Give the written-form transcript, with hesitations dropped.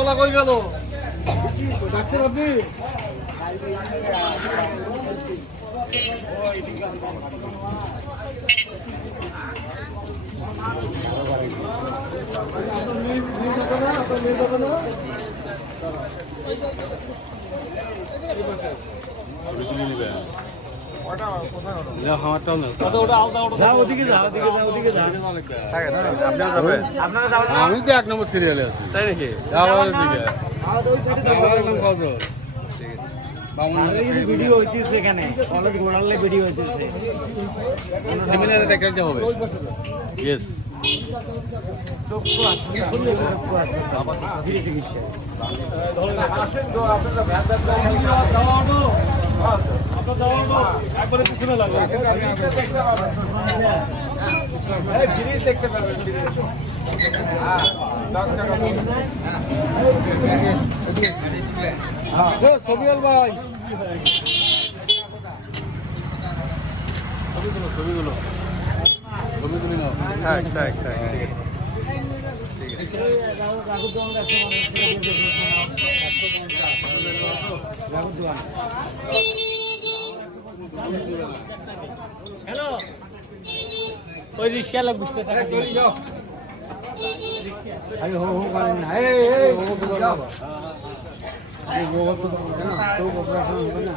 রিক্সাওয়ালা কই গেল? ডাক্তার আপনি? আমি তো 1 নম্বর সিরিয়ালে আছি। তাই নাকি? ভিডিও হইতেছে এখানে কলেজ ঘোরালে ভিডিও হইতেছে সেমিনারে দেখাইতে হবে। ইয়েস। চক্ষু আসবে চিকিৎসা একবারে পিছনে লাগবে। দেখতে পারবেন সবিয়াল ভাই ছবিগুলো নাও। থাক থাক থাক হ্যালো ওই রিক্সা লোক বুঝতে টাকা চলে যাও আরে হো হো করেন না এই হো হো যাও এই গোবর তো না তো অপারেশন হবে না